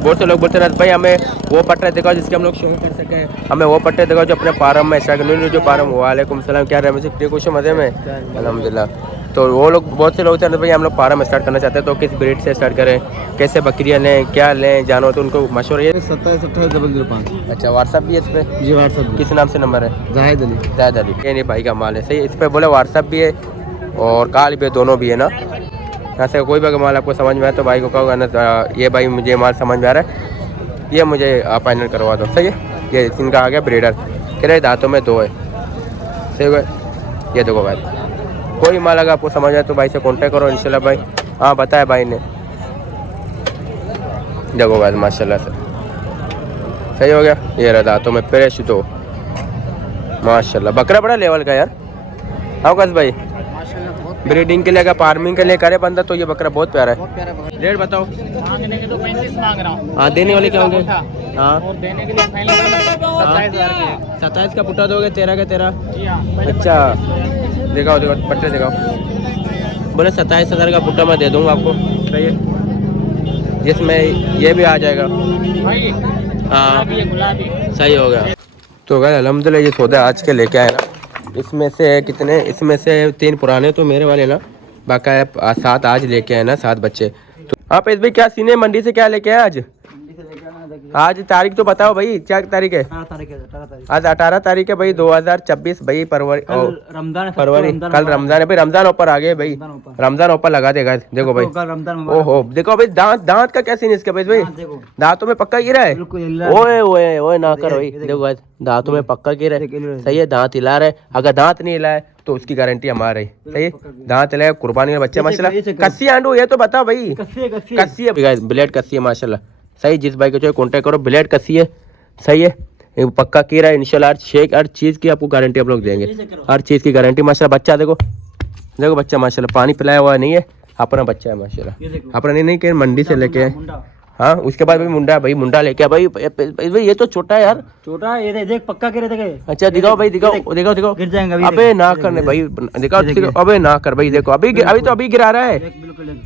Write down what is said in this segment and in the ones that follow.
बहुत से लोग बोलते हैं भाई हमें वो पट्टे दिखाओ जिसके हम लोग शो कर सकें, हमें वो पट्टे दिखाओ जो अपने फार्म में स्टार्ट जो फार्म। वालेकुम सलाम, क्या रहे मुझे खुश मज़े में अल्हम्दुलिल्लाह। तो वो लोग बहुत से लोग होते हैं भाई हम लोग फार्म स्टार्ट करना चाहते हैं तो किस ब्रीड से स्टार्ट करें, कैसे बकरियाँ लें, क्या लें, जानो तो उनको मशवरा ये 27-28-005। अच्छा व्हाट्सअप भी है इस पर? जी व्हाट्सअप। किस नाम से नंबर है? जाहिद अली। जाहिद अली, ये नहीं भाई का माल है सही। इस पर बोले व्हाट्सअप भी है और कॉल भी है, दोनों भी है ना। यहाँ से कोई भी माल आपको समझ में आए तो भाई को कहोगे ना ये भाई मुझे माल समझ में आ रहा है, ये मुझे आप फाइनल करवा दो सही है। ये इनका आ गया ब्रीडर, कह रहे दांतों में 2 है सही है। ये देखो भाई, कोई माल अगर आपको समझ आए तो भाई से कांटेक्ट करो इंशाल्लाह भाई। हाँ बताया भाई ने, देखो भाई माशाल्लाह से सही हो गया। ये रहा दांतों में फ्रेश 2 माशाल्लाह। बकरा बड़ा लेवल का यार। हाँ कस भाई ब्रीडिंग के लिए अगर फार्मिंग के लिए करे बंदा तो ये बकरा बहुत प्यारा है। रेट बताओ। मांगने के तो 35 मांग रहा हूँ। हाँ देने वाले क्या होंगे? हाँ और देने के लिए फाइनल 27,000 के। 27 का पुटा दोगे, 13 का 13। जी हाँ। अच्छा दिखाओ दिखाओ पट्टे दिखाओ। बोले 27,000 का पुट्टा मैं दे दूंगा आपको सही है, जिसमें ये भी आ जाएगा। हाँ सही हो गया। तो गए अल्हम्दुलिल्लाह ये सौदा आज के लेके आए ना। इसमें से कितने, इसमें से 3 पुराने तो मेरे वाले ना, बाकाया 7 आज लेके आए ना, 7 बच्चे। तो आप इस भाई क्या सीने मंडी से क्या लेके आए आज? आज तारीख तो बताओ भाई, क्या तारीख है? आज 18 तारीख है भाई 2024 भाई फरवरी। फरवरी कल रमजान है भाई, रमजान ऊपर आ गए भाई, रमजान ऊपर लगा देगा। देखो भाई ओहो देखो भाई दांत, दांत का क्या सीन है इसका भाई? दांतों में पक्का गिरा है। ओए ओए ओए ना करो भाई, देखो भाई दांतों में पक्का गिरा है सही है। दांत हिला रहे, अगर दांत नहीं हिलाए तो उसकी गारंटी हमारी सही है। दांत हिलाए कुर्बानी में बच्चे माशाल्लाह। कस्सी आंडू ये तो बताओ भाई। कस्सी है ब्लेड कस्सी है माशाल्लाह सही। जिस भाई को चाहिए कॉन्टेक्ट करो, ब्लेड कस्सी है सही है, पक्का कीरा है इंशाल्लाह। हर चीज़ की आपको गारंटी आप लोग देंगे, हर चीज़ की गारंटी माशाल्लाह। बच्चा देखो देखो बच्चा माशाल्लाह, पानी पिलाया हुआ नहीं है, अपना बच्चा है माशाल्लाह। अपना नहीं कि मंडी से लेके आए। हाँ उसके बाद भाई मुंडा, भाई मुंडा लेके भाई। भाई ये तो छोटा है यार, छोटा ये देख पक्का के रहे। अच्छा दिखाओ भाई, दिखाओ दिखाओ दिखाओ। गिर जाएंगे अबे ना करने भाई, दिखाओ दिखाओ। अबे ना कर भाई, देखो अभी अभी तो अभी गिरा रहा है,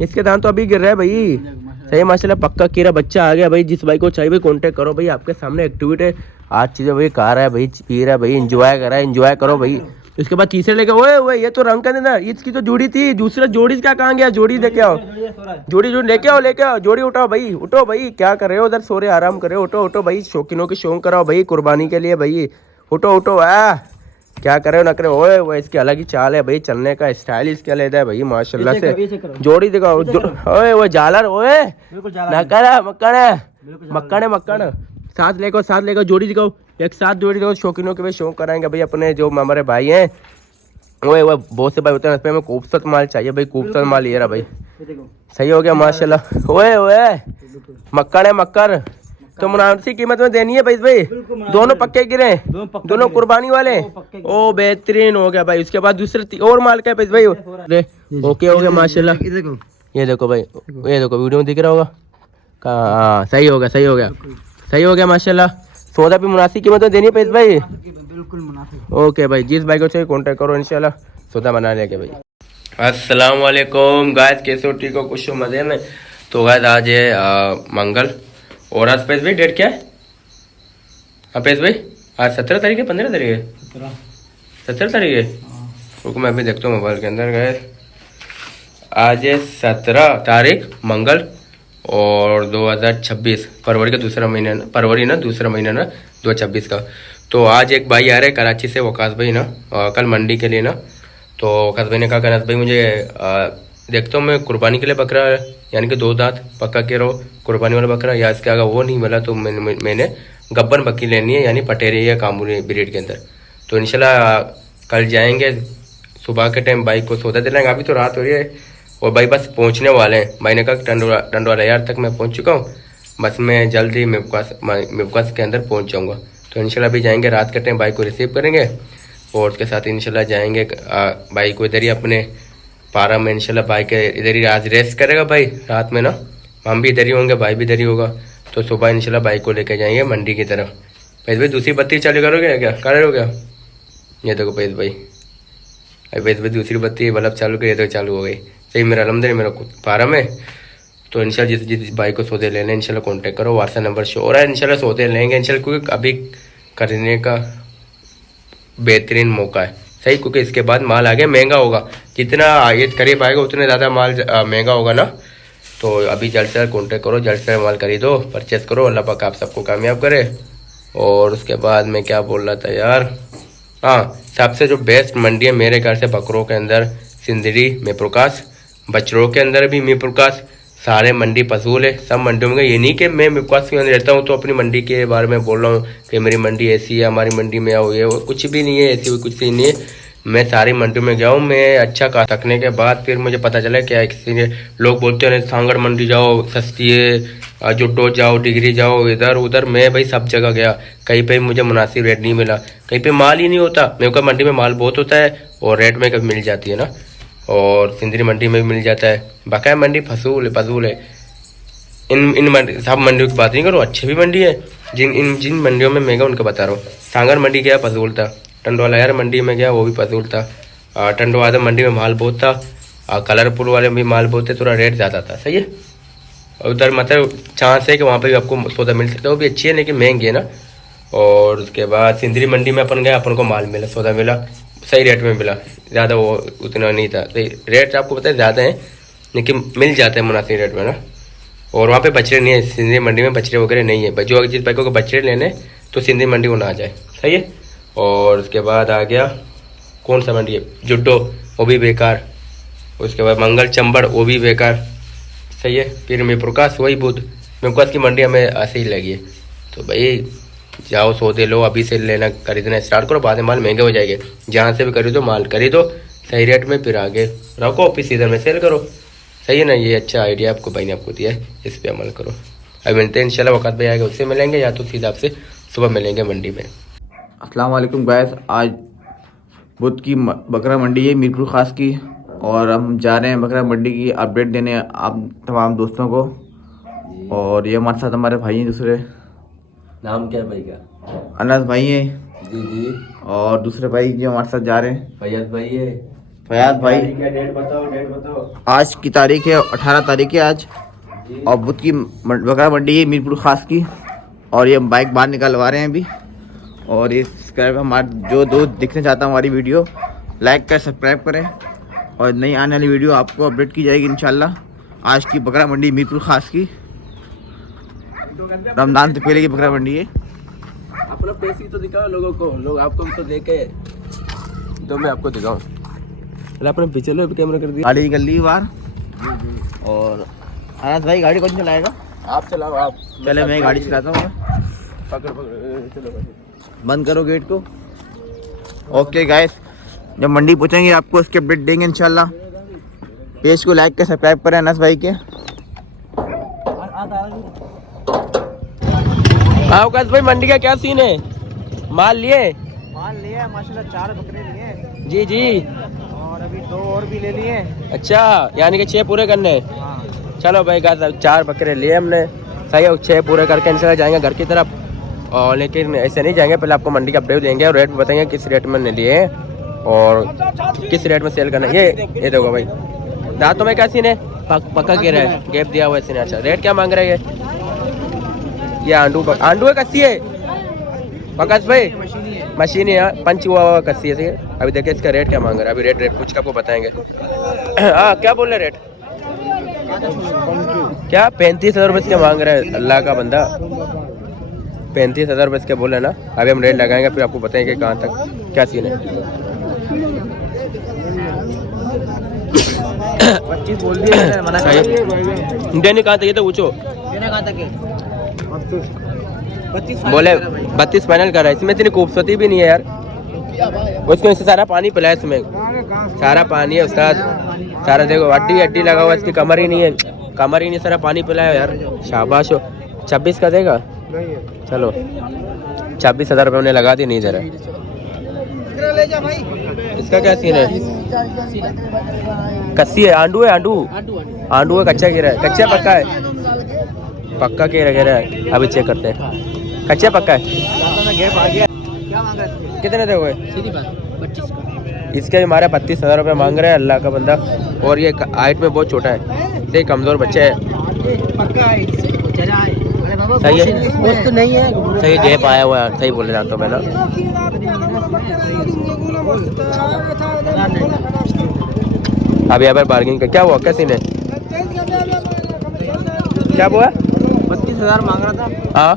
इसके दांत तो अभी गिर रहा है भाई सही माशाल्लाह। पक्का कीरा बच्चा आ गया भाई। जिस भाई को चाहिए भाई कांटेक्ट करो भाई, आपके सामने एक्टिविटी आज चीजें भाई खा रहा है भाई, पी रहा है भाई, एंजॉय कर रहा है, एंजॉय करो भाई। उसके बाद तीसरे लेके ओए ओए ये तो रंग का देना, इसकी तो जोड़ी थी, दूसरा जोड़ी क्या कहाँ गया? जोड़ी लेके आओ, जोड़ी जोड़ी लेके आओ, लेके आओ जोड़ी। उठाओ भाई, उठो भाई, क्या कर रहे हो उधर? सो रहे आराम कर रहे हो? उठो उठो भाई, शौकीनों की शौक कराओ भाई, कुर्बानी के लिए भाई। उठो उठो क्या करे ना करे। ओए वो इसकी अलग ही चाल है भाई, चलने का स्टाइल इसके अलग है भाई माशाल्लाह से। जोड़ी दिखाओ। ओए वो जालर, ओए मक्कड़ मक्कड़। साथ लेकर जोड़ी दिखाओ, एक साथ जोड़ी दिखाओ। शौकीनों के भाई शौक कराएंगे भाई, अपने जो हमारे भाई हैं ओए वो बहुत से भाई होते हैं, हमें खूबसूरत माल चाहिए भाई, खूबसूरत माल ये रहा भाई सही हो गया माशाल्लाह। ओए ओए मक्कड़ है मक्कड़, तो मुनासिब कीमत में देनी है भाई। दोनों पक्के गिरे, दोनों कुर्बानी वाले। ओ बेहतरीन हो गया भाई। उसके बाद दूसरे और माल का है भाई। ओके हो गया माशाल्लाह। ये देखो भाई, ये देखो वीडियो में दिख रहा होगा। हाँ सही हो गया, सही हो गया, सही हो गया माशाल्लाह। सौदा भी मुनासिब कीमत में देनी है भाई, बिल्कुल मुनासिब। ओके भाई, जिस भाई को चाहिए कांटेक्ट करो इंशाल्लाह, सौदा बना लेंगे भाई। अस्सलाम वालेकुम गाइस, कैसे हो? ठीक हो? खुश हो? मजे में? तो गाइस आज है मंगल और आज पेश भाई डेट क्या है? हाँ पेश भाई आज 17 तारीख है, 15 तारीख है? 17 तारीख है। रुको मैं अभी देखता हूँ मोबाइल के अंदर। गए आज है 17 तारीख मंगल और 2026 फरवरी का दूसरा महीना ना, फरवरी ना दूसरा महीना ना 2026 का। तो आज एक भाई आ रहे हैं कराची से, वकास भाई ना, कल मंडी के लिए ना। तो वकास भाई ने कहा कनास भाई मुझे देखता हूँ मैं कुर्बानी के लिए बकरा, यानी कि 2 दांत पक्का के रहो कुर्बानी वाला बकरा, या इसके अगर वो नहीं मिला तो मैंने गब्बन बकरी लेनी है, यानी पटेरी या कामूरी ब्रीड के अंदर। तो इंशाल्लाह कल जाएंगे सुबह के टाइम, बाइक को सौदा दिलाएंगे। अभी तो रात हो रही है और भाई बस पहुंचने वाले हैं। भाई ने कहा टंडवाला यार तक मैं पहुंच चुका हूँ, बस मैं जल्दी मेवकास के अंदर पहुंच जाऊँगा। तो इंशाल्लाह अभी जाएंगे रात के टाइम, बाइक को रिसीव करेंगे और उसके साथ इंशाल्लाह जाएंगे बाइक को इधर ही अपने पारा में। इंशाल्लाह बाइक इधर ही आज रेस्ट करेगा भाई रात में ना, हम भी इधर ही होंगे, भाई भी इधर ही होगा। तो सुबह इंशाल्लाह बाइक को लेके जाएंगे मंडी की तरफ। पैस भाई दूसरी बत्ती चालू करोगे क्या? कर रहे हो क्या? ये देखो पैस भाई, अभी पैस भाई दूसरी बत्ती बल्ब चालू करिए तो चालू हो गई सही। मेरा अलहमदुलिल्लाह मेरा फार्म है तो इंशाल्लाह जिस भाई को सौदे लेने इंशाल्लाह कांटेक्ट करो, व्हाट्सएप नंबर शो हो रहा है। इंशाल्लाह सौदे लेंगे इंशाल्लाह, क्योंकि अभी करने का बेहतरीन मौका है, सही, क्योंकि इसके बाद माल आगे महंगा होगा, जितना ये करीब आएगा उतने ज़्यादा माल महंगा होगा ना। तो अभी जल्द से जल्द कॉन्टेक्ट करो, जल्द से जल्द माल खरीदो, परचेस करो, अल्लाह पाक आप सबको कामयाब करे। और उसके बाद मैं क्या बोल रहा था यार, हाँ, सबसे जो बेस्ट मंडी है मेरे ख्याल से बकरों के अंदर सिंदरी में प्रकाश, बछड़ों के अंदर भी मी प्रकाश, सारे मंडी फसूल है, सब मंडियों में। ये नहीं कि मैं प्रकाश के अंदर रहता हूँ तो अपनी मंडी के बारे में बोल रहा हूँ कि मेरी मंडी ऐसी है, हमारी मंडी में आओ, ये कुछ भी नहीं है, ऐसी कुछ भी नहीं है। मैं सारी मंडियों में गया हूँ, मैं अच्छा कहा थकने के बाद फिर मुझे पता चला क्या किसी ने लोग बोलते हैं सांगड़ मंडी जाओ सस्ती है, जुड्डो जाओ, डिग्री जाओ, इधर उधर। मैं भाई सब जगह गया, कहीं पे मुझे मुनासिब रेट नहीं मिला, कहीं पे माल ही नहीं होता। मेरे को मंडी में माल बहुत होता है और रेट में कभी मिल जाती है ना, और सिंदरी मंडी में भी मिल जाता है। बकाया मंडी फसूल है। इन मंडी, सब मंडियों की बात नहीं करो, अच्छी भी मंडी है। जिन मंडियों में महंगा उनका बता रहा हूँ। सांगर मंडी गया फसूल था, टंडवाला यार मंडी में गया वो भी फसूल था। टंडवाला मंडी में माल बहुत था, कलरपुर वाले में भी माल बहुत है, थोड़ा रेट ज़्यादा था, सही है। उधर मतलब चांस है कि वहाँ पे भी आपको सौदा मिल सकता है, वो भी अच्छी है लेकिन महंगी है ना। और उसके बाद सिंदरी मंडी में अपन गए, अपन को माल मिला, सौदा मिला, सही रेट में मिला, ज़्यादा वो उतना नहीं था, सही रेट आपको पता है ज़्यादा है लेकिन मिल जाता है मुनासिब रेट में ना। और वहाँ पे बछड़े नहीं है, सिंदरी मंडी में बछड़े वगैरह नहीं है। जो जिस भाई को बछड़े लेने तो सिंदरी मंडी को ना आ जाए, सही है। और उसके बाद आ गया कौन सा मंडी है, जुड्डो, वो भी बेकार। उसके बाद मंगल चंबड़, वो भी बेकार, सही है। फिर मैं प्रकाश, वही बुध, मेरे प्रकाश की मंडी हमें ऐसे ही लगी है। तो भाई जाओ सौदे लो, अभी से लेना खरीदना स्टार्ट करो, बाद में माल महंगे हो जाएंगे। जहाँ से भी खरीदो माल खरीदो सही रेट में, फिर आगे रखो, फिर सीजन में सेल करो, सही है ना। ये अच्छा आइडिया आपको भाई ने आपको दिया है, इस पर अमल करो। अभी मिलते हैं इंशाल्लाह, वक़्त भाई आएगा उससे मिलेंगे, या तो सीधा आपसे सुबह मिलेंगे मंडी में। अस्सलाम वालेकुम गाइस, आज बुध की बकरा मंडी है मीरपुर खास की, और हम जा रहे हैं बकरा मंडी की अपडेट देने आप तमाम दोस्तों को। और ये हमारे साथ हमारे भाई हैं दूसरे। नाम क्या है भाई का? अनस भाई हैं जी जी। और दूसरे भाई जो हमारे साथ जा रहे हैं फैयाज भाई है। फयाज भाई। क्या डेट बताओ। आज की तारीख है 18 तारीख है आज, और बुध की बकरा मंडी है मीरपुर खास की। और ये बाइक बाहर निकलवा रहे हैं अभी। और ये सब्सक्राइब हमारे जो दोस्त दिखने चाहता है हमारी वीडियो, लाइक कर सब्सक्राइब करें, और नई आने वाली वीडियो आपको अपडेट की जाएगी इंशाल्लाह। आज की बकरा मंडी मीरपुर खास की, रमजान से पहले की बकरा मंडी है। अपना फेस ही तो दिखाओ लोगों को, लोग आपको तो देखे तो मैं आपको दिखाऊं। अपने पीछे लो कैमरा कर दिया, गाड़ी निकल ली बाहर। और अनस भाई गाड़ी कौन चलाएगा? आप चलाओ आप। पहले मैं गाड़ी चलाता हूँ। पकड़ चलो भाई। बंद करो गेट को। ओके गाइस, जब मंडी पहुंचेंगे आपको उसके अपडेट देंगे इंशाल्लाह। पेज को लाइक कर सब्सक्राइब करें अनस भाई के। आकाश भाई मंडी का क्या सीन है? माल लिए माशाल्लाह 4 बकरे लिए जी जी, और अभी 2 और भी ले लिए। अच्छा यानी कि 6 पूरे करने हैं। हाँ। चलो भाई गाइस 4 बकरे लिए हमने, सही है। 6 पूरे करके इंशाल्लाह जाएंगे घर की तरफ। और लेकिन ऐसे नहीं जाएंगे, पहले आपको मंडी का अपडेट देंगे और रेट भी बताएंगे किस रेट में लिए हैं और किस रेट में सेल करना है। ये देखो भाई दांतों में क्या सीन है? पक्का गिरा है, गैप दिया हुआ है सीन। अच्छा रेट क्या मांग रहे हैं? ये आंडू है, कस्सी है पकाश भाई, मशीन है, पंच हुआ कस्सी है। अभी देखिए इसका रेट क्या मांग रहा है, अभी रेट पूछ के आपको बताएंगे। हाँ क्या बोल रहे रेट? क्या 35,000 रुपये इसके मांग रहे हैं अल्लाह का बंदा। 35,000 रुपये इसके बोले ना। अभी हम रेट लगाएंगे फिर आपको बताएंगे कहाँ तक क्या सीन है। 25 बोल दिए, मना कर दिए। देने कहाँ तक? ये तो पूछो देने कहाँ तक है? 32 बोले 32 फाइनल कर रहा है। इसमें इतनी खूबसूरती भी नहीं है यार, उसको इससे सारा पानी पिला है, इसमें सारा पानी है उस्ताद, सारा देखो हड्डी लगा हुआ है, इसकी कमर ही नहीं है, सारा पानी पिलाया यार, शाबाश हो। 26 का देगा? चलो 26,000 रुपये हमने लगा दी, नहीं दे रहा। इसका क्या सीन है? कस्सी है, आंडू है, कच्चा गिरा है, कच्चा पक्का है? पक्का गिरा है, अभी चेक करते हैं। कच्चा पक्का है? कितने दे हुए? इसके हमारे 32,000 रुपये मांग रहे हैं अल्लाह का बंदा। और ये हाइट में बहुत छोटा है, सही कमज़ोर बच्चा है, पक्का है चला है। अरे बाबा सही है। पोस्ट तो नहीं है। सही गैप आया हुआ है, सही बोले दांतों में ना। अभी यहाँ पर बार्गेनिंग का क्या हुआ, कैसी ने क्या हुआ? 32,000 मांग रहा था। हाँ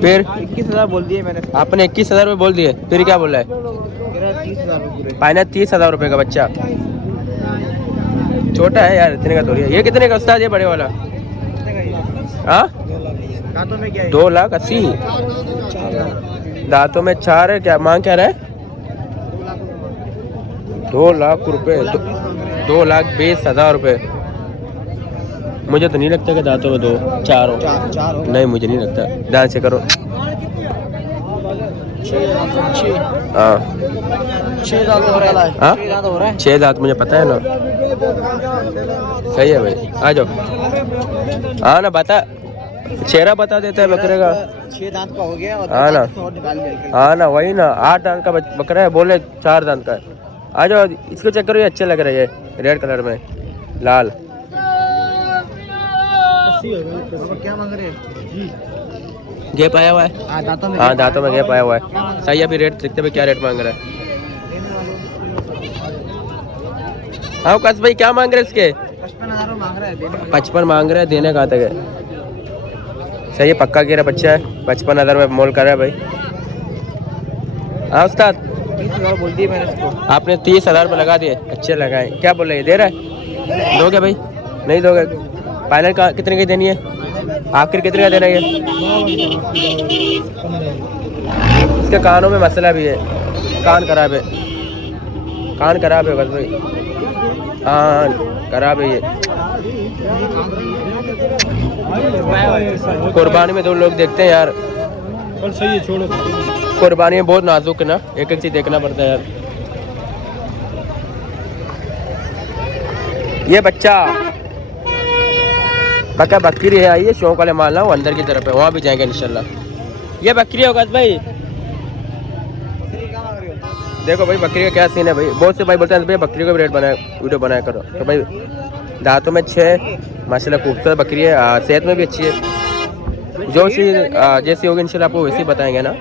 फिर 21,000 बोल दिए मैंने। आपने 21,000 रुपये बोल दिए, फिर क्या बोला है? 30,000 पूरे। फाइनल 30,000 रुपये का बच्चा। छोटा है यार, इतने का थोड़ी है। ये कितने का उस्ताद, ये बड़े वाला? हाँ दांतों में क्या है? 2,80,000। दांतों में 4 है। क्या मांग क्या रहा है? 2 लाख रुपए, 2,20,000 रुपये। मुझे तो नहीं लगता कि दांतों में 4 हो। चार हो। नहीं मुझे नहीं लगता। ध्यान से करो। हाँ 6 दांत हो रहा है। हाँ? 6 दांत हो रहा है। 6 दांत मुझे पता है ना। सही है भाई, आ जाओ। हाँ ना बता, चेहरा बता देता है बकरे का। 6 दांत का हो गया और हाँ ना। और निकाल लिया। हाँ ना वही ना, 8 दांत का बकरा है, बोले 4 दांत का है। आ जाओ, इसको चेक करो, ये अच्छे लग रहे हैं, रेड कलर में लाल। क्या मांग रहे हैं? गैप आया हुआ है। दांतों में। हाँ दांतों में गैप आया हुआ है। सही है। अभी रेट देखते हुए क्या रेट मांग रहा है। हाँ कस भाई क्या मांग रहे हैं इसके? 55,000 मांग रहा है। 55 मांग रहे हैं, देने कहाँ तक है? सही है, पक्का गिरा बच्चा है। 55,000 रुपये मोल कर रहा है भाई। हाँ उस्ताद 30,000 बोल दिए मैंने इसको। आपने 30,000 रुपये लगा दिए, अच्छे लगाए। क्या बोल रहे हैं, दे रहा है? दोगे भाई? नहीं दोगे? फाइनल का कितने की देनी है? आखिर कितने का देना है? इसके कानों में मसला भी है, कान खराब है। कान खराब है बस भाई। हाँ खराब है ये। कुर्बानी में तो लोग देखते हैं यार। सही है, छोड़ो। कुर्बानी में बहुत नाजुक है ना, एक एक चीज देखना पड़ता है यार। ये बच्चा पक्का बकरी है। आइए शौक वाले माल ना, वो अंदर की तरफ है, वहाँ भी जाएंगे इंशाल्लाह। ये बकरी होगा भाई। देखो भाई बकरी का क्या सीन है भाई। बहुत से भाई बोलते हैं भाई बकरी को भी रेट बनाया, वीडियो बनाया करो। तो भाई दांतों में 6 माशाल्लाह खूबसूरत बकरी है, सेहत में भी अच्छी है। जो चीज़ जैसी होगी इंशाल्लाह आपको वैसी बताएंगे ना।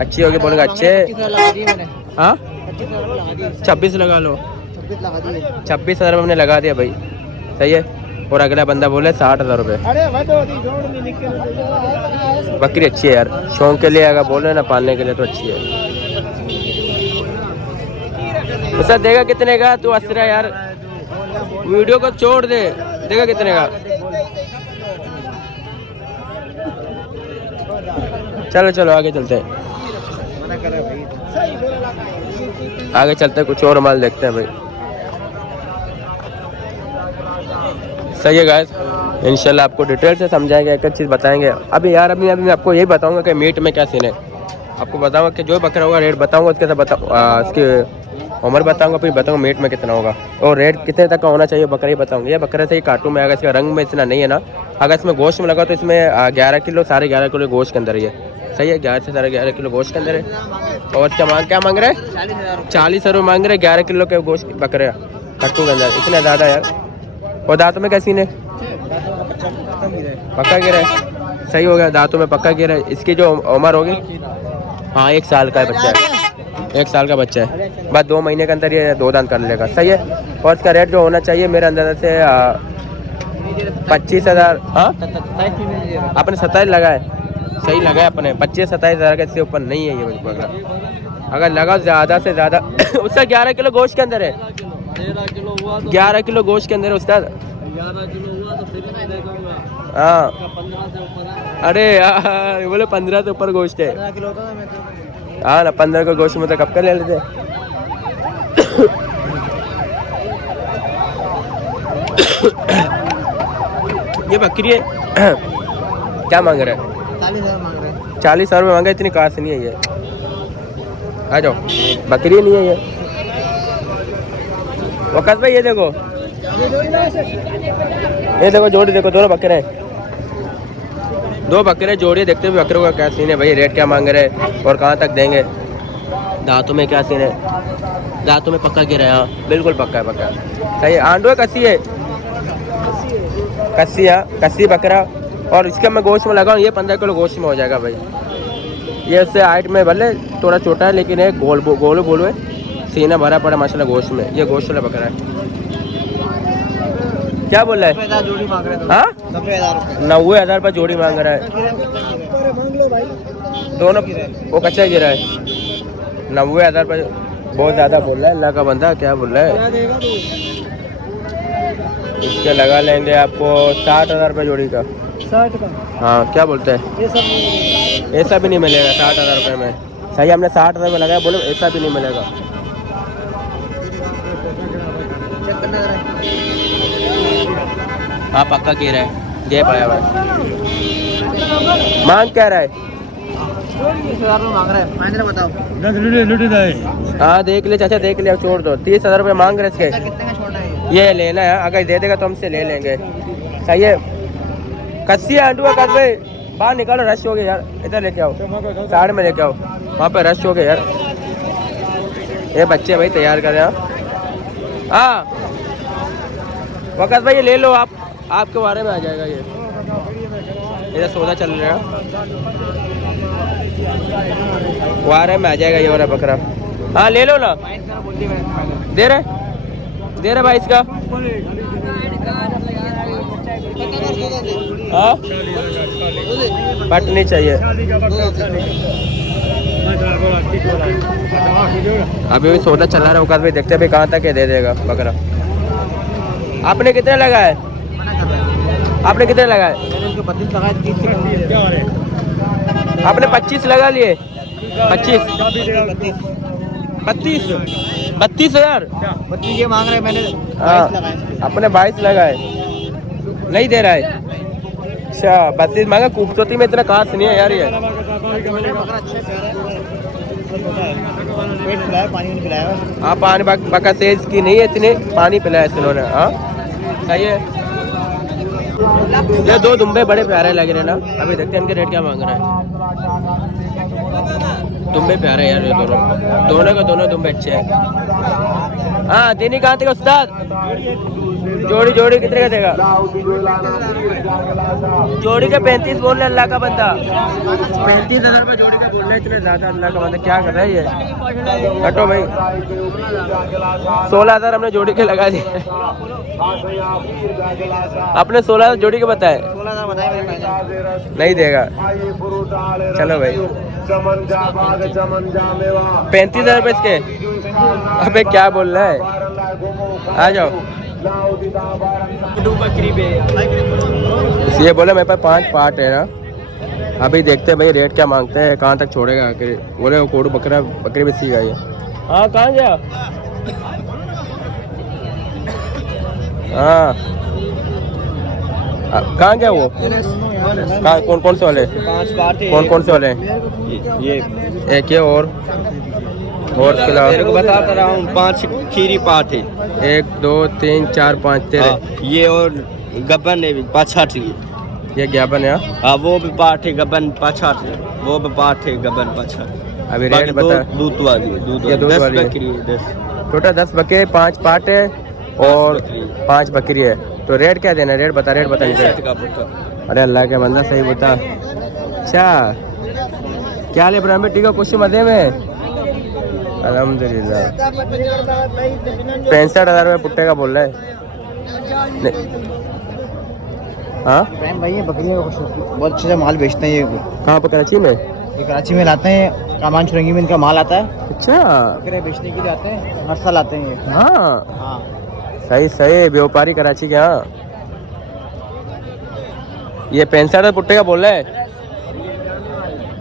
अच्छी होगी बोलेंगे अच्छे। हाँ 26 लगा लो। 26,000 में हमने लगा दिया भाई। सही है। और अगला बंदा बोले 60,000 रुपये। बकरी अच्छी है यार, शौक के लिए अगर बोल रहे ना, पालने के लिए तो अच्छी है। तो सर देगा कितने का? तू हंस रहा है यार, वीडियो को छोड़ दे। देगा कितने का? चलो चलो आगे चलते हैं, आगे चलते हैं, कुछ और माल देखते हैं भाई। सही है गाइस, इंशाल्लाह आपको डिटेल से समझाएंगे, एक एक चीज़ बताएंगे। अभी यार अभी मैं आपको यही बताऊंगा कि मीट में क्या सीन है। आपको बताऊंगा कि जो बकरा होगा रेट बताऊंगा, उसके साथ उसकी उम्र बताऊंगा, फिर बताऊंगा मीट में कितना होगा और रेट कितने तक का होना चाहिए बकरा ही बताऊंगा। ये बकरा से ही काटू में, अगर इसका रंग में इतना नहीं है ना, अगर इसमें गोश्त में लगा तो इसमें 11 किलो 11.5 किलो गोश्त के अंदर ही है। सही है, 11 से 11.5 किलो गोश्त के अंदर है। और क्या मांग रहे हैं? 40,000 रुपये मांग रहे हैं 11 किलो के गोश्त बकरे कट्टू के अंदर, इतना ज़्यादा यार। और दांतों में क्या सीन है? पक्का गिरा है। सही हो गया, दांतों में पक्का गिरा है। इसकी जो उम्र होगी, हाँ 1 साल का बच्चा है, 1 साल का बच्चा है। बस 2 महीने के अंदर ये 2 दांत कर लेगा। सही है। और इसका रेट जो होना चाहिए मेरे अंदाजा से 25,000। हाँ आपने 27 लगाए, सही लगाए अपने। 25-27,000 के इससे ऊपर नहीं है ये बकरा। अगर लगा ज़्यादा से ज़्यादा उसका 11 किलो गोश्त के अंदर है, 11 किलो गोश्त के अंदर है उस्ताद। हाँ अरे यार बोले 15 से ऊपर गोश्त है। हाँ ना 15 का गोश्त में तो कब कर ले लेते। ये बकरी है क्या मांग रहा है? 40,000 रुपये मांगा। इतनी खास नहीं है ये। आ जाओ, बकरी नहीं है ये। वक़्त भाई ये देखो जोड़ी देखो, दोनों बकरे हैं, 2 बकरे जोड़ी। देखते हुए बकरों का क्या सीन है भाई, रेट क्या मांग रहे हैं और कहाँ तक देंगे। दांतों में क्या सीन है? दांतों में पक्का गिरा है। हाँ बिल्कुल पक्का है, पक्का। सही है। आंडो कसी है, कस्सी बकरा, और इसका मैं गोश्त में लगाऊँ, ये 15 किलो गोश्त में हो जाएगा भाई। ये इससे हाइट में भले थोड़ा छोटा है, लेकिन एक गोलू है, सीना भरा पड़ा माशाल्लाह गोश्त में। ये गोश्त वाला बकरा है। क्या बोल रहा है? जोड़ी मांग रहे हैं। हाँ 90,000 रुपये जोड़ी मांग रहा है। मांग लो भाई। दोनों वो कच्चा गिरा है। 90,000 रुपये बहुत ज़्यादा बोल रहा है अल्लाह का बंदा। क्या बोल रहा है? इसके लगा लेंगे आपको 60,000 रुपये जोड़ी का। 60 का? हाँ क्या बोलते हैं? ये सब नहीं ऐसा भी नहीं मिलेगा 60,000 रुपये में। सही हमने 60,000 में लगाया, बोलो ऐसा भी नहीं मिलेगा। चेक करना जरा। हाँ पक्का कह रहा है, दे पाया हुआ है। मांग क्या रहा है? 30,000 में मांग रहा है, फाइनल बताओ। हाँ देख ले चाचा, देख ले, अब छोड़ दो। 30,000 रुपये मांग रहे इसके। कितने का छोड़ना है? ये लेना है, अगर दे देगा तो हमसे ले लेंगे। सही है। कस्सी आंटू का कस्बे बाहर निकालो, रश हो गया यार। इधर लेके आओ, साइड में लेके आओ, वहाँ पे रश हो गया यार। ये बच्चे भाई तैयार कर रहे हैं। हाँ वक़्त भाई ये ले लो आप, आपके बारे में आ जाएगा ये। इधर सौदा चल रहा है, वारे में आ जाएगा ये वाला बकरा। हाँ ले लो ना। दे रहे भाई इसका। हाँ बट नहीं चाहिए अभी भी सौदा चल रहा है। औकात भाई देखते हैं भाई कहाँ तक ये दे देगा बकरा। आपने कितने लगाए? आपने कितने लगाए? 32 लगाए, 30 आपने 25 लगा लिए। 32,000 32 ये मांग रहे हैं, मैंने 22 लगाए। अपने 22 लगाए, नहीं दे रहा है। अच्छा 32 मांगा। खूबसूरती में इतना खास नहीं है यार ये। बकरा अच्छा है, प्यारा है। पेट पिलाया, पानी नहीं पिलाया। हाँ पानी बका तेज की नहीं है, इतने पानी पिलाया इन्होंने। हाँ सही है। ये दो दुम्बे बड़े प्यारे लग रहे हैं ना। अभी देखते हैं इनके रेट क्या मांग रहे हैं। दुम्बे प्यारे यार ये दोनों का दोनों दुम्बे अच्छे हैं। हाँ देनी कहाँ थे उस्ताद? जोड़ी कितने का देगा? जोड़ी के 35 बोल रहे अल्लाह का बंदा। 35,000 रुपये जोड़ी का बोल रहे, इतने ज्यादा अल्लाह का बंदा क्या कर रहा है ये? हटो भाई। 16,000 हमने जोड़ी के लगा दिए। आपने 16,000 जोड़ी के बताए? 16,000 बताए मैंने। नहीं देगा। चलो भाई 35,000 रुपये इसके। अबे क्या बोल रहा है? आ जाओ। ये बोले मेरे पास 5 पार्ट है ना। अभी देखते हैं भाई रेट क्या मांगते हैं, कहाँ तक छोड़ेगा आखिर। बोले वो कोडू बकरी भी सीखा ये। हाँ कहाँ गया? हाँ कहाँ गया वो? कहाँ कौन से वाले? 5 पार्ट है। कौन से वाले? ये एक ये और खिलाओ। बताता रहा हूँ, 5 खीरी पार्ट है। 1 2 3 4 5 तेरे। ये और गबन है, 5-8 लिए। ये ज्ञापन है। हाँ वो भी पार्ट है, गबन 5-8, वो भी पार्ट है, गबन 5-8। अभी रेट बता। दूध वाली ये दूध 10 वाली है। बकरी है, 10 टोटल 10 बकरे, 5 पार्ट है और 5 बकरी है। तो रेट क्या देना? रेट बता मुझे। अरे अल्लाह के बंदा सही बता। अच्छा क्या ले ब्राह्मण टीका कुछ मजे में? अल्हम्दुलिल्लाह 65,000 रुपये पुट्टे का बोल रहा है। हाँ भाई ये बकरियों का बहुत अच्छा माल बेचते हैं। ये कहाँ पर? कराची में? ये कराची में लाते हैं, कामान चुरंगी में इनका माल आता है। अच्छा बकरे बेचने के लिए आते हैं, हर साल आते हैं ये। हाँ हाँ सही व्यापारी कराची के। हाँ ये 65,000 पुट्टे का बोल रहा है।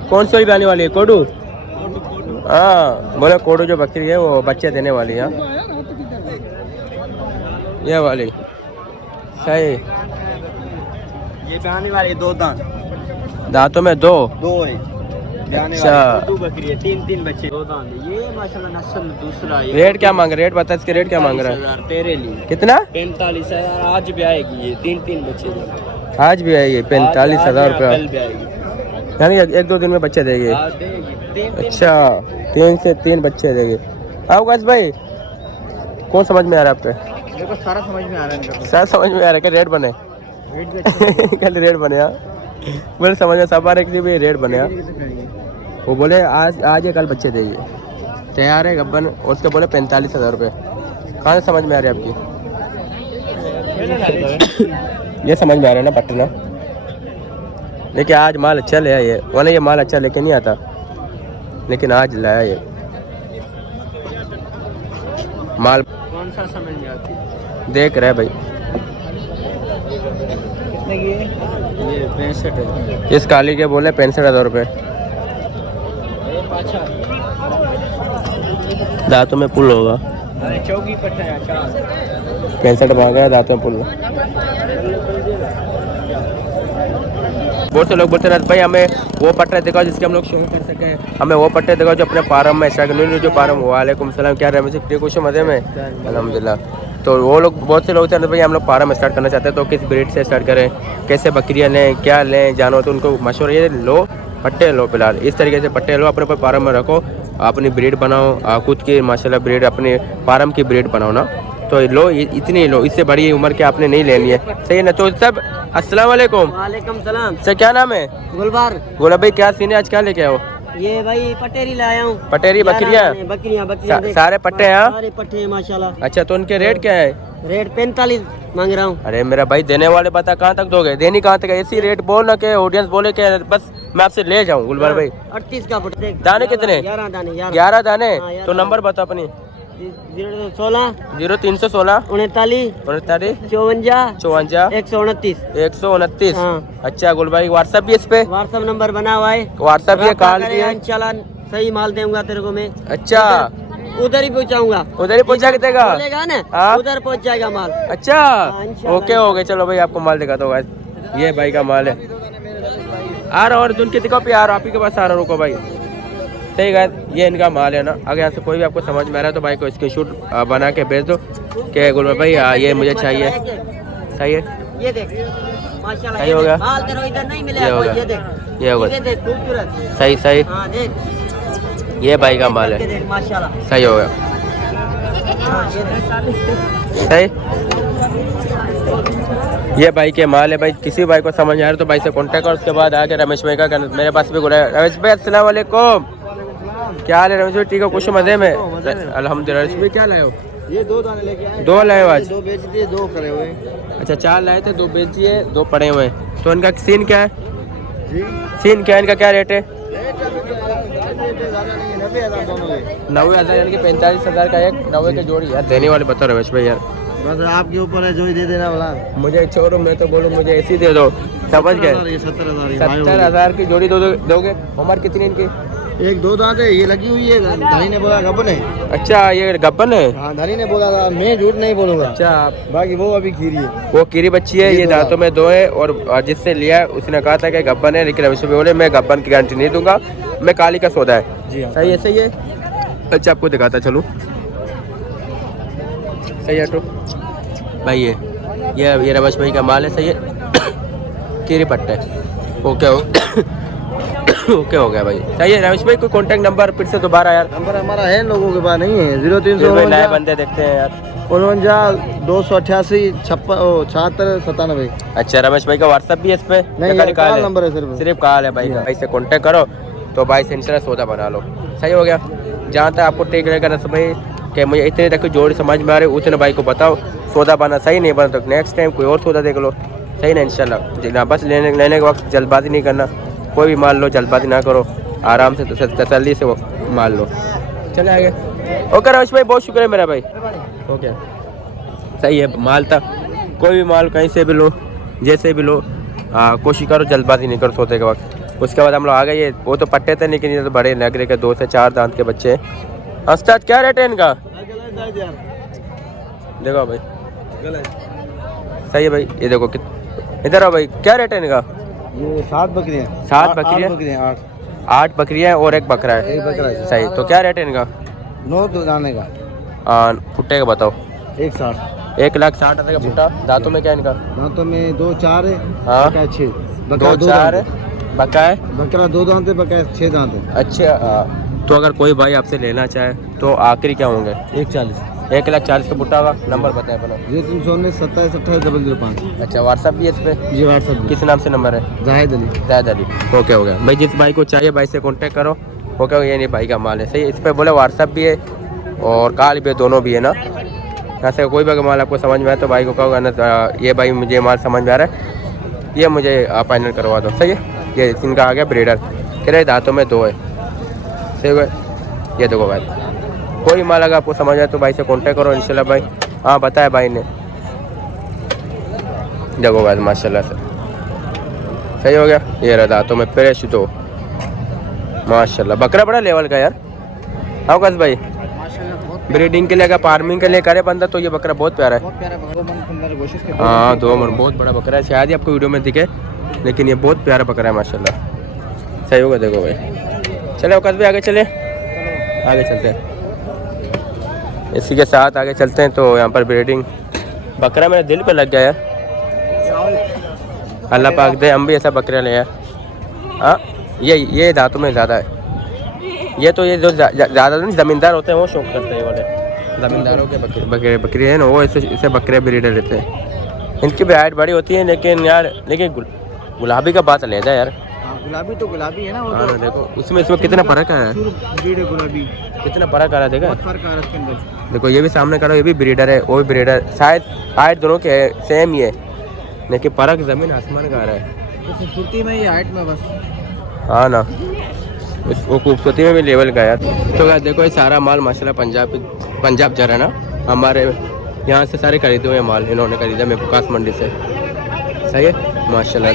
कौन सी गाने वाली है? कोडू। हाँ बोले कोडू जो बकरी है वो बच्चे देने वाली है। ये वाली सही। ये आने वाली 2 दांत, दांतों में 2 है। अच्छा। 2 बकरी है, 3 बच्चे, 2 दांत। ये माशाल्लाह नस्ल दूसरा है। रेट क्या मांग? रेट बता इसके। रेट क्या मांग रहा है? 45,000 तेरे लिए। कितना? 45,000 आज भी आएगी ये। 3 बच्चे आज भी आएगी 45,000 रुपया। कल भी आएगी। यानी 1-2 दिन में बच्चे देगी। आज देगी 3 अच्छा 3 से 3 बच्चे देगी। आओ गाज भाई कौन समझ में आ रहा है आपके? मेरे को सारा समझ में आ रहा है इनका। सारा समझ में आ रहा है। क्या रेट बने? कल रेट बनया बोले समझ में सब आ रहे किसी भी रेट बनया। वो बोले आज या कल बच्चे देंगे तैयार है गब्बन उसके बोले 45,000 रुपये। कहाँ से समझ में आ रही है आपकी? ये समझ में आ रहा है ना पटना। लेकिन आज माल अच्छा ले आया ये वरना ये माल अच्छा लेके नहीं आता लेकिन आज लाया ये माल। कौन सा समझ में आती है? देख रहे भाई कितने की है? ये 65 है। इस काली के बोले 65,000 रुपये। दांतों में पुल होगा। अरे चौकी पट्टा है 65 मांगा है दांतों में पुल। बहुत से लोग बोलते रहते भाई हमें वो पट्टे दिखाओ जिसके हम लोग शो कर सकें, हमें वो पट्टे दिखाओ जो अपने फार्म में स्टार्ट न्यू जो फार्म। वालेकुम सलाम, क्या रहे मुझे कुछ मज़े में अल्हम्दुलिल्लाह। तो वो लोग बहुत से लोग होते हैं भाई हम लोग फार्म स्टार्ट करना चाहते हैं तो किस ब्रीड से स्टार्ट करें, कैसे बकरियाँ लें, क्या लें जानवर। तो उनको मशवरा ये लो पट्टे लो फिलहाल इस तरीके से पट्टे लो अपने फार्म में रखो, अपनी ब्रीड बनाओ, खुद की माशाल्लाह ब्रीड अपने फार्म की ब्रीड बनाओ ना। तो लो इतनी लो, इससे बड़ी उम्र के आपने नहीं लेनी है, सही है ना। तो सब अस्सलाम वालेकुम। वालेकुम सलाम। सर क्या नाम है? गुलबार। बोला भाई क्या सीन है आज, क्या लेके आओ? ये भाई पटेरी लाया हूँ। पटेरी बकरियाँ बकरियाँ सारे पट्टे हैं? सारे पट्टे हैं माशाल्लाह। अच्छा तो उनके रेट क्या है? रेट 45 मांग रहा हूँ। अरे मेरा भाई देने वाले बता कहाँ तक दोगे? देनी कहाँ तक है? ऐसी रेट बोल ना के ऑडियंस बोले के बस मैं आपसे ले जाऊँ। गुलबार भाई 38 का फुट। दाने कितने? 11 दाने। 11 दाने। हाँ, 11 तो नंबर बता अपनी। 016 0316 39 39 54 54 129 129। हाँ। अच्छा गुल भाई व्हाट्सएप भी इस पे? व्हाट्सएप नंबर बना हुआ है। व्हाट्सएप भी है, कॉल भी है। इंशाल्लाह सही माल दूंगा तेरे को मैं। अच्छा उधर ही पहुंचाऊंगा। उधर ही पहुंचा के देगा? बोलेगा ना हाँ? उधर पहुंच जाएगा माल। अच्छा इंशाल्लाह। ओके हो गए। चलो भाई आपको माल दिखाता हूँ गाइस। ये भाई का माल है। आ रहा और उनके दिखाओ पे, आ रहा आप ही के पास आ रहा, रुको भाई। सही गाइस ये इनका माल है ना। अगर यहाँ से कोई भी आपको समझ में आ रहा है तो भाई को स्क्रीनशॉट बना के भेज दो कि गुलबार भाई ये मुझे चाहिए। सही है, ये देख माशाल्लाह। सही हो गया। माल तेरे को इधर नहीं मिलेगा। ये हो गया। ये देख ये हो गया। ये देख खूबसूरत। सही सही। हाँ देख ये भाई का माल करके है। देख माशाल्लाह। सही हो गया। हाँ ये देख। सही। ये भाई के माल है भाई। किसी भाई को समझ आ रहा है तो भाई से कांटेक्ट कर, उसके बाद आके रमेश भाई का मेरे पास भी बोला। रमेश भाई अस्सलाम वालेकुम, क्या हाल है रमेश भाई? ठीक है कुछ मजे में? अल्हम्दुलिल्लाह। रमेश भाई क्या लाए हो? ये 2 दाने लेके आए। 2 लाए हो आज? 2 बेच दिए, 2 करे हुए। अच्छा 4 लाए थे, 2 बेच दिए, 2 पड़े हुए हैं। तो इनका सीन क्या है? जी सीन क्या है इनका, क्या रेट है? 90,000 90,000 यानी कि 45,000 का एक, 90 की जोड़ी। यार देने वाले बताओ रमेश भाई यार। बस आपके ऊपर है, जो ही दे देना वाला। मुझे छोड़ो, मैं तो बोलूँ मुझे ऐसी दे दो, समझ गए? 70,000 70,000 की जोड़ी दोगे? उम्र कितनी इनकी? 1-2 दांत है, ये लगी हुई है। धनी ने बोला गब्बन है। अच्छा ये गब्बन है? हाँ धनी ने बोला था, मैं झूठ नहीं बोलूंगा। अच्छा बाकी वो अभी खीरी है। वो कीरी बच्ची है, ये दांतों में 2 है। और जिससे लिया उसने कहा था कि गब्बन है, लेकिन रमेश भाई बोले मैं गब्बन की गारंटी नहीं दूंगा, मैं काली का सौदा है। जी हाँ। सही है, सही है। अच्छा आपको दिखाता चलो। सही है तो भाई ये रमेश भाई का माल है। सही है कीरी पट्टे। ओके हो ओके हो गया भाई। सही है रमेश भाई। कोई कांटेक्ट नंबर फिर से दोबारा यार? नंबर हमारा है, लोगों के पास नहीं है। फिर भाई 0349 नए बंदे देखते हैं यार। 288 76 97। अच्छा रमेश भाई का व्हाट्सएप भी है इस पे? नहीं या खाली कॉल है? नंबर है सिर्फ कॉल है भाई। भाई से कांटेक्ट करो तो भाई से इंशाल्लाह सौदा बना लो। सही हो गया। जहाँ तक आपको ठीक रहेगा ना भाई कि मुझे इतने तक जोड़ी समझ में आ रही उतने भाई को बताओ, सौदा बना सही नहीं बना तो नेक्स्ट टाइम कोई और सौदा देख लो। सही ना इंशाल्लाह। बस लेने के वक्त जल्दबाजी नहीं करना, कोई भी माल लो जल्दबाजी ना करो, आराम से तसल्ली से वो माल लो। चले आगे। ओके रमेश भाई बहुत शुक्रिया मेरा भाई। ओके सही है। माल था कोई भी माल कहीं से भी लो, जैसे भी लो, कोशिश करो जल्दबाजी नहीं करो सोते के वक्त। उसके बाद हम लोग आ गए। ये वो तो पट्टे थे लेकिन ये तो बड़े लग रहे के 2 से 4 दांत के बच्चे हैं। अस्ताद क्या रेट है इनका? देखो भाई सही है भाई। ये देखो इधर आओ भाई, क्या रेट है इनका? ये 7 बकरियाँ। 7 बकरियाँ? 8 बकरियाँ और 1 बकरा है। एक बकरा है। सही। तो क्या रेट है इनका? 9 दाने का। फुट्टे का बताओ। 160। 1,60,000 का फुट्टा। दांतों में क्या इनका? दांतों में 2 4 है। हाँ 6 2 4 है। बका है? बकरा 2 दांत है, बकरा 6 दांत है। अच्छा तो अगर कोई भाई आपसे लेना चाहे तो आखिरी क्या होंगे? 140। 1,40,000 का बुट्टा होगा। नंबर बताएं अपना। 03027280005। अच्छा व्हाट्सअप भी है इस पे? जी व्हाट्सअप किस नाम से नंबर है? जाहिद अली। जायद अली। ओके हो गया भाई, जिस भाई को चाहिए भाई से कांटेक्ट करो। ओके, ये नहीं भाई का माल है सही। इस पे बोले व्हाट्सअप भी है और कॉल भी है, दोनों भी है ना। यहाँ से कोई भी माल आपको समझ में आए तो भाई को कहोगे ना ये भाई मुझे माल समझ में आ रहा है, ये मुझे फाइनल करवा दो। सही है। ये इनका आ गया ब्रीडर, कह रहे दांतों में 2 है। सही है। ये देखो भाई, कोई माल अगर आपको समझ आए तो भाई से कांटेक्ट करो इंशाल्लाह भाई। हाँ बताया भाई ने। देखो भाई माशाल्लाह से सही हो गया। ये रहा दांतों में फ्रेश 2 माशाल्लाह। बकरा बड़ा लेवल का यार। हाँ कस भाई, ब्रीडिंग के लिए अगर फार्मिंग के लिए करे बंदा तो ये बकरा बहुत प्यारा है। हाँ 2 मन बहुत बड़ा बकरा है, शायद ही आपको वीडियो में दिखे, लेकिन ये बहुत प्यारा बकरा है माशाल्लाह। सही होगा। देखो भाई, चलो कस भाई आगे चले, आगे चलते हैं। इसी के साथ आगे चलते हैं। तो यहाँ पर ब्रीडिंग बकरा मेरे दिल पे लग गया यार। अल्लाह पाक दे हम भी ऐसा बकरा ले यार। हाँ ये दांतों में ज़्यादा है। ये तो ये जो ज़्यादा नहीं ज़मींदार होते हैं वो शौक करते हैं, वाले ज़मींदारों के बकरी है ना, वो इसे बकरे ब्रीडर लेते हैं। इनकी भी हाइट बड़ी होती है, लेकिन यार गुलाबी का बात अलग है यार। गुलाबी तो गुलाबी है ना वो। हाँ देखो इसमें कितना फर्क है, गुलाबी कितना फर्क आ रहा है। देखा फर्क आ रहा है इसके अंदर। देखो ये भी सामने करो, ये भी ब्रीडर है, वो भी ब्रीडर। शायद हाइट दोनों के सेम ही है, लेकिन फर्क ज़मीन आसमान का आ रहा है। खूबसूरती में, ये हाइट में बस। हाँ ना, वो खूबसूरती में भी लेवल का यार। तो यार देखो ये सारा माल माशाल्लाह पंजाब जा रहा है ना। हमारे यहाँ से सारे खरीदे हुए माल इन्होंने खरीदा मैं प्रकाश मंडी से। सही है माशाल्लाह।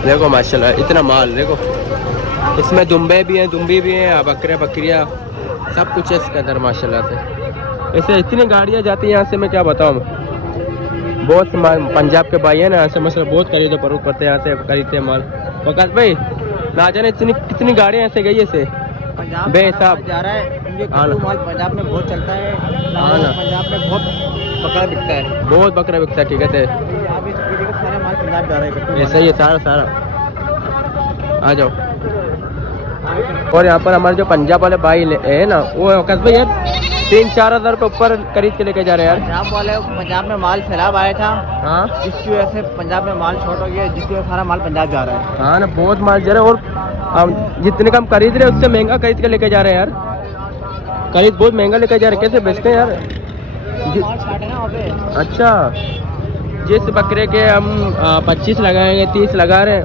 देखो माशाल्लाह इतना माल देखो। इसमें दुम्बे भी हैं, दुम्बी भी हैं, बकरियाँ सब कुछ है इसके अंदर माशाल्लाह से। ऐसे इतनी गाड़ियाँ जाती हैं यहाँ से, मैं क्या बताऊँ। बहुत पंजाब के भाई है ना, यहाँ से मसला बहुत खरीदो फरोख्त करते हैं, यहाँ से खरीदते हैं माल। वकास भाई ना जाने कितनी गाड़ियाँ ऐसे गई ऐसे बेहिसाब जा रहा है। माल पंजाब में बहुत चलता है। पंजाब में बहुत बकरा बिकता है, बहुत बकरा बिकता है। ठीक है सारे माल पंजाब जा रहा है। ऐसा ही है सारा। आ जाओ। और यहाँ पर हमारे जो पंजाब वाले भाई है ना, वो वकास भाई यार 3-4 हज़ार रुपये ऊपर खरीद के लेके जा रहे हैं यार। पंजाब वाले पंजाब में माल सैलाब आया था। हाँ जिसकी वजह से पंजाब में माल शॉर्ट हो गया, जिसकी वजह से सारा माल पंजाब जा रहा है। हाँ ना, बहुत माल जा रहा है। और हम जितने कम खरीद रहे हैं उससे महंगा खरीद के लेके जा रहे हैं यार। खरीद बहुत महंगा लेके जा रहे हैं, कैसे बेचते हैं यार। अच्छा, जिस बकरे के हम 25 लगाएंगे 30 लगा रहे हैं,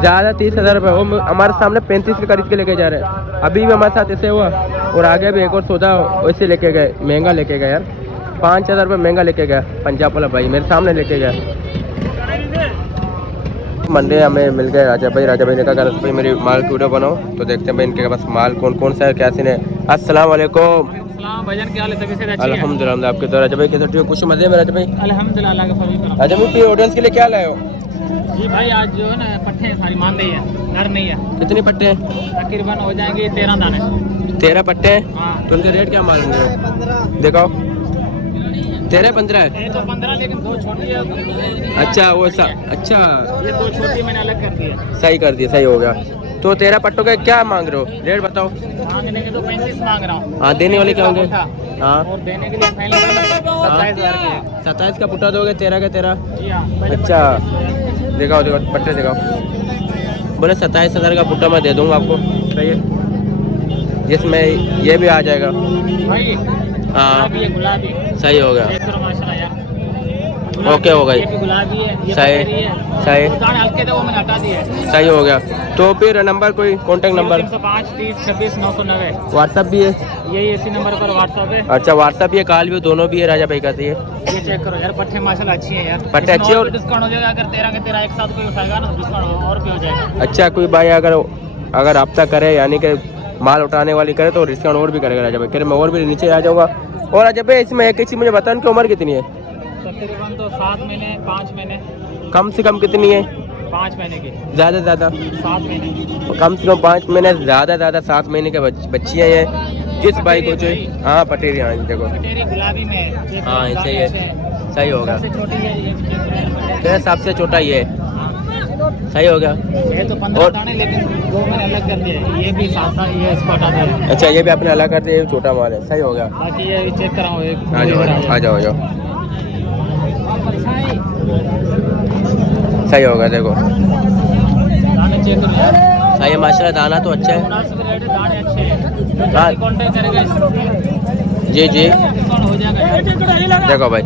ज़्यादा 30,000 रुपये, वो हमारे सामने 35 के खरीद के लेके जा रहे हैं। अभी भी हमारे साथ ऐसे हुआ, और आगे भी एक और सौदा वैसे लेके गए, महंगा लेके गए यार। 5,000 रुपये महंगा लेके गया पंजाब वाला भाई, मेरे सामने लेके गया। मंडे हमें मिल गए राजा भाई ने कहा रस भाई मेरी माल की वीडियो बनाओ। तो देखते हैं भाई इनके पास माल कौन सा है, क्या सीन है। अस्सलाम वालेकुम भजन क्या हाल है? तभी से अल्हम्दुलिल्लाह। आपके तो राजा भाई कैसे ठीक हो? कुछ मजे में राजा भाई? अल्हम्दुलिल्लाह अल्लाह का फजल करम। राजा भाई की ऑडियंस के लिए क्या लाए हो? जी भाई आज जो है ना पट्टे हैं सारी मानदेय है, नर नहीं है। कितने पट्टे हैं? तकरीबन हो जाएंगे 13 दाने। 13 पट्टे हैं। हाँ। तो उनके रेट क्या मालूम है? दिखाओ। 13-15 है। एक तो 15 लेकिन 2 छोटी है। अच्छा वो अच्छा ये 2 छोटी मैंने अलग कर दिया। सही कर दिया, सही हो गया। तो 13 पट्टों का क्या मांग रहे हो? रेट बताओ। मांगने के तो 35 मांग रहा हूँ। हाँ देने वाले क्या होंगे? हाँ और देने के लिए फाइनल 27,000 के। 27 का पुट्टा दोगे, 13 का 13। जी हाँ। अच्छा दिखाओ पट्टे दिखाओ। बोले 27,000 का पुट्टा मैं दे दूंगा आपको। सही है, जिसमें ये भी आ जाएगा। भाई हाँ गुलाबी सही हो गया। माशाल्लाह यार। ओके हो गई। ये भी गुलाबी है, ये सही बकरी है। सही दाने हल्के थे वो मैंने हटा दिए। सही हो गया। तो फिर नंबर कोई कॉन्टेक्ट नंबर? 305 30 26 990। व्हाट्सअप भी है? यही इसी नंबर पर व्हाट्सअप है। अच्छा व्हाट्सअप भी है, कॉल भी, दोनों भी है राजा भाई का। तो ये चेक करो यार, पट्टे माशाल्लाह अच्छी है यार। पट्टे अच्छी और डिस्काउंट हो जाएगा। अगर 13 के 13 एक साथ कोई उठाएगा ना तो डिस्काउंट और भी हो जाएगा। अच्छा कोई भाई अगर रब्ता करे, यानी कि माल उठाने वाली करे तो डिस्काउंट और भी करेगा राजा भाई। फिर मैं और भी नीचे आ जाऊँगा। और राजा भाई इसमें एक चीज़ मुझे बताओ, उनकी उम्र कितनी है? तकरीबन तो 7 महीने 5 महीने। कम से कम कितनी है? 5 महीने की। ज़्यादा से ज़्यादा 7 महीने। कम से कम 5 महीने, ज़्यादा 7 महीने के बच्चियाँ हैं। जिस भाई को जो हाँ पटेरी, हाँ देखो पटेरी गुलाबी में है। हाँ सही है, सही होगा। सबसे छोटी है ये। सबसे छोटा ये है। सही हो गया। ये तो 15 दाने, लेकिन 2 मैंने अलग कर दिया है। ये भी 7 ये इसको हटा दे। अच्छा ये भी आपने अलग कर दिया, ये छोटा माल है, सही हो गया। बाकी ये चेक कराओ एक। आ जाओ आ जाओ आ जाओ, सही हो गया। देखो दाने चेक करो यार, सही है माशाल्लाह, दाना तो अच्छा है। दाने अच्छे हैं। हाँ। कॉन्टेक्ट करेगा जी जी हो जाएगा। देखो भाई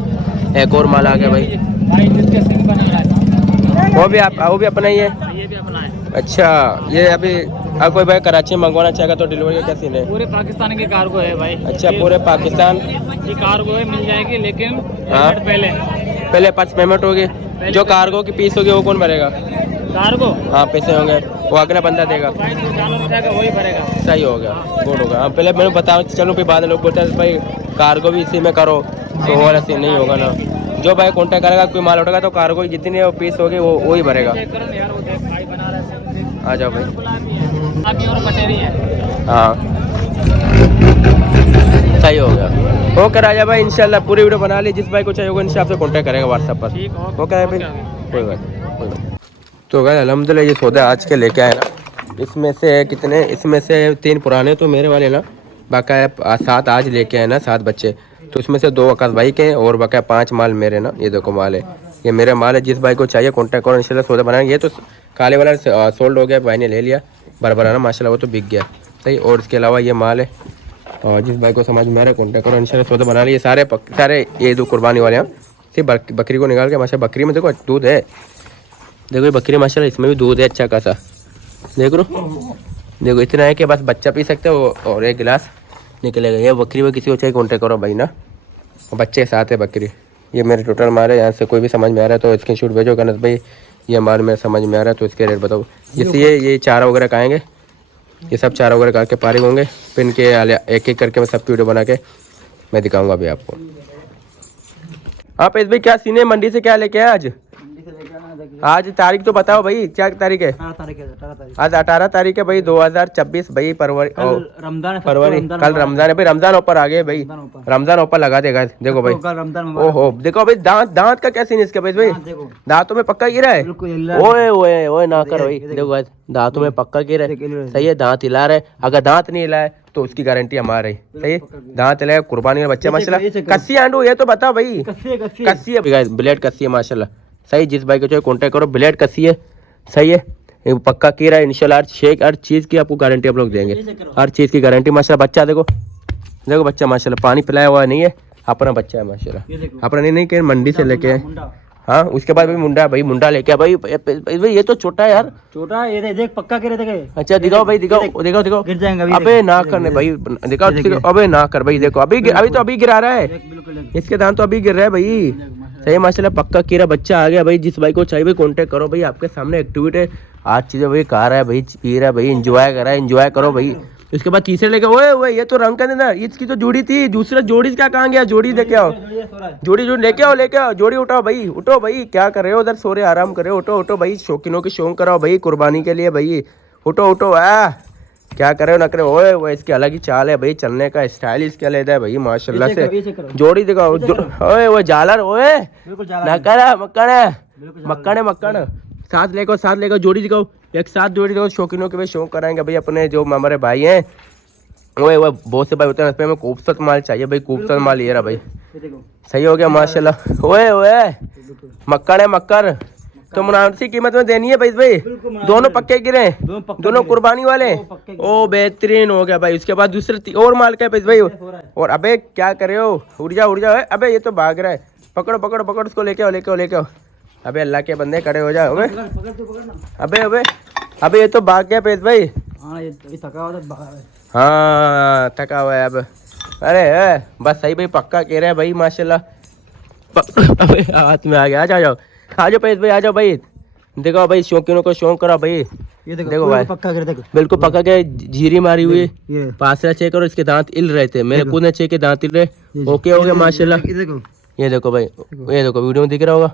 एक और माल आ गया भाई, भाई जिसके सिंह बना रहा है वो भी अपना ही है। ये भी अपना है। अच्छा ये अभी कोई भाई कराची में मंगवाना चाहेगा तो डिलीवरी का क्या सीन है? पूरे पाकिस्तान की कार्गो है भाई। अच्छा पूरे पाकिस्तान की कार्गो है, मिल जाएगी, लेकिन हाँ। पहले 5 पेमेंट होगी, जो कार्गो की फीस होगी वो कौन भरेगा? कार्गो हाँ पैसे होंगे वो अगला बंदा देगा। भाई जो जानवर उठाएगा वही भरेगा। सही हो गया, गुड होगा। हाँ पहले मैंने बताओ, चलो फिर बाद में लोग बोलते हैं भाई कार्गो भी इसी में करो, तो वो वाला सीन नहीं होगा ना। जो भाई कॉन्टेक्ट करेगा, कोई माल उठेगा तो कार्गो की जितनी फीस होगी वो ही भरेगा। चेक करो ना यार, वो देख भाई बना रहा है। आ जाओ भाई। अभी और मटेरी है। हाँ सही हो गया। ओके राजा भाई, इंशाल्लाह पूरी वीडियो बना ली। जिस भाई को चाहिए होगा इंशाल्लाह आपसे कॉन्टैक्ट करेगा व्हाट्सएप पर। ठीक ओके भाई, कोई बात नहीं। तो भाई अल्हम्दुलिल्लाह ये सौदा आज के लेके आए ना, इसमें से कितने, इसमें से 3 पुराने तो मेरे वाले ना, बाकाया 7 आज लेके आए ना, 7 बच्चे। तो इसमें से 2 आकाश भाई के और बाकाया 5 माल मेरे ना। ये देखो माल है, ये मेरा माल है। जिस भाई को चाहिए कॉन्टैक्ट करो, इंशाल्लाह सौदा बनाएंगे। ये तो काले वाला सोल्ड हो गया, भाई ने ले लिया बराबर ना माशाल्लाह, वो तो बिक गया सही। और इसके अलावा ये माल है, और जिस भाई को समझ में आ रहा है कॉन्टैक्ट करो, इंशाल्लाह सौदा बना लिए। सारे ये 2 कुर्बानी वाले हैं। सिर्फ बकरी को निकाल के माशाल्लाह, बकरी में देखो दूध है, देखो ये बकरी माशाल्लाह, इसमें भी दूध है अच्छा खासा। देख लो देखो इतना है कि बस बच्चा पी सकते हो और 1 गिलास निकलेगा। ये बकरी में किसी को चाहिए कॉन्टैक्ट करो भाई ना, बच्चे के साथ है बकरी। ये मेरे टोटल माल है, यहाँ से कोई भी समझ में आ रहा है तो स्क्रीन शॉट भेजो गणेश भाई, ये माल मेरे समझ में आ रहा है तो इसके रेट बताओ। जैसे ये चारा वगैरह खाएंगे, ये सब चारा वगैरह खा के पारी होंगे, फिर इनके एक एक करके मैं सब वीडियो बना के मैं दिखाऊंगा अभी आपको। आप इस भाई क्या सीने मंडी से क्या लेके आए आज तारीख तो बताओ भाई, क्या तारीख है? 18 तारीख है। आज 18 तारीख है भाई 2026 भाई फरवरी। रमजान फरवरी कल रमजान है भाई, रमजान ऑफर आ गए भाई, रमजान ऑफर लगा देगा। देखो भाई ओहो देखो भाई, दांत का क्या सीन है इसका भाई? दांतों में पक्का गिरा है। ओए ओए ओए ना कर भाई, देखो भाई दांतों में पक्का गिरा है, सही है। दांत हिला रहे, अगर दांत नहीं हिला है तो उसकी गारंटी हमारी, सही है। दांत हिलाए, कुर्बानी में बच्चा माशाल्लाह। कस्सी आंडू ये तो बताओ भाई, कस्सी है ब्लेड कस्सी है माशाल्लाह, सही। जिस भाई को चाहिए कॉन्टैक्ट करो, ब्लेड कस्सी है, सही है। ये पक्का कीरा है इंशाल्लाह, हर चीज़ की आपको गारंटी आप लोग देंगे, हर चीज़ की गारंटी माशाल्लाह। बच्चा देखो देखो बच्चा माशाल्लाह, पानी पिलाया हुआ नहीं है, अपना बच्चा है माशाल्लाह, अपना नहीं कहीं मंडी से लेके आए। हाँ उसके बाद भाई मुंडा लेके भाई ये तो छोटा है यार, छोटा ये देख पक्का करे देखे। अच्छा दिखाओ भाई, दिखाओ गिर जाएंगे अबे ना करने भाई, दिखाओ अबे ना कर भाई। देखो अभी गिरा रहा है, इसके दांत तो अभी गिर रहा है भाई, सही माशाल्लाह। पक्का कीरा बच्चा आ गया भाई। जिस भाई को चाहिए भाई कॉन्टेक्ट करो भाई, आपके सामने एक्टिविटी है, आज चीजें भाई खा रहा है भाई, पी रहा है भाई, एंजॉय कर रहा है, एंजॉय करो भाई। उसके बाद तीसरे लेके ओए ये तो रंग का देना, इसकी तो जोड़ी थी, दूसरा जोड़ी क्या कहाँ गया? जोड़ी लेके आओ, जोड़ी लेके आओ, जोड़ी उठाओ भाई, उठो भाई। क्या कर रहे हो उधर? सो रहे आराम कर रहे हो, उठो भाई, शौकीनों की शौक कराओ भाई, कुर्बानी के लिए भाई, उठो क्या कर रहे हो? नखरे ओए वो इसकी अलग ही चाल है भाई, चलने का स्टाइल इसके अलग है भाई माशाल्लाह से। जोड़ी दिखाओ ओए वो जालर ओए मक्कड़ साथ लेकर जोड़ी दिखाओ, एक साथ जोड़ी दिखाओ। शौकीनों के भाई शौक कराएंगे भाई, अपने जो हमारे भाई हैं ओए वो बहुत से भाई होते हैं, हमें खूबसूरत माल चाहिए भाई, खूबसूरत माल ये रहा भाई, सही हो गया माशाल्लाह। ओए मक्कड़ तो मुनासिब कीमत में देनी है भाई। दोनों पक्के गिरे, दोनों कुर्बानी वाले। ओ बेहतरीन हो गया भाई। उसके बाद दूसरे और माल का भाई। और अबे क्या कर रहे हो? उड़ जाओ। अबे ये तो भाग रहा है, पकड़ो उसको, लेके आओ। अबे अल्लाह के बंदे खड़े हो जाओ। अबे ये तो भाग गया पेश भाई। हाँ थका हुआ है अब। अरे बस सही भाई, पक्का कह रहे हैं भाई माशाल्लाह। अबे हाथ में आ गया, आ जाओ पेश भाई, आ जाओ भाई। देखो भाई शौकीनों को शौक करो भाई, ये देखो भाई पक्का कर, देखो बिल्कुल पक्का के, जीरी मारी हुई, पासरा चेक करो, इसके दांत हिल रहे थे, मेरे खुद ने चेक के दांत हिल रहे। ओके हो गया माशाल्लाह। ये देखो भाई, ये देखो वीडियो में दिख रहा होगा।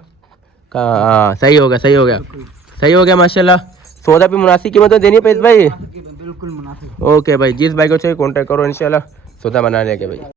हाँ सही हो गया माशाल्लाह। सौदा भी मुनासिब कीमत में देनी है पेश भाई, बिल्कुल मुनासिब। ओके भाई, जिस भाई को चाहिए कॉन्टैक्ट करो, इंशाल्लाह सौदा बना लेंगे भाई।